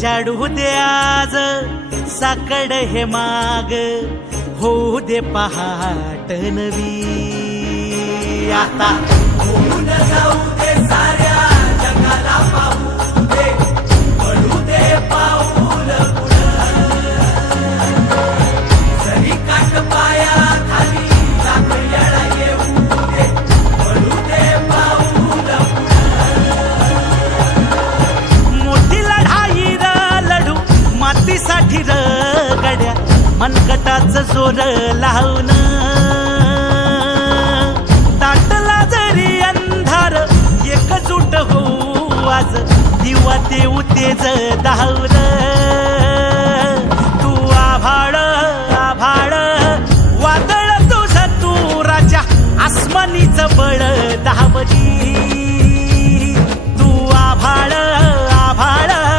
झाडू दे आज साकड हे माग, होऊ दे पहाट नवी. आता होऊन जाऊ दे साऱ्या जगाला पाहू दे, पडू दे पाऊल पुढं. जरी काट पाया खाली लाख येळा येऊ दे, पडू दे पाऊल पुढं. मोठी लढाई र लढू मातीसाठी र गड्या, मनगटाच जोर लावून. दाटला जरी अंधार एकजूट होऊ आज, दिवा देऊ तेज